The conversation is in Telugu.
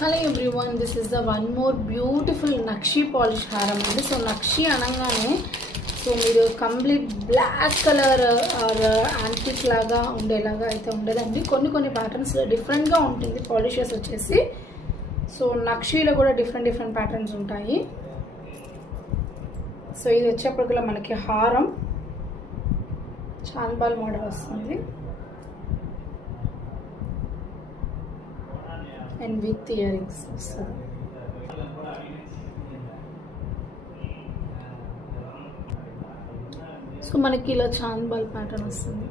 Hello everyone, this is the one more beautiful నక్షి పాలిష్ హారం అండి. సో నక్షి అనగానే సో మీరు complete black colour or antique లాగా ఉండేలాగా అయితే ఉండదండి. కొన్ని ప్యాటర్న్స్ డిఫరెంట్గా ఉంటుంది పాలిషెస్ వచ్చేసి. సో నక్షిలో కూడా డిఫరెంట్ ప్యాటర్న్స్ ఉంటాయి. సో ఇది వచ్చేప్పటికల్లా మనకి హారం చాన్బాల్ మోడల్ వస్తుంది అండ్ విత్ ఇయర్ రింగ్స్ వస్తుంది. సో మనకి ఇలా చాన్బాల్ ప్యాటర్న్ వస్తుంది.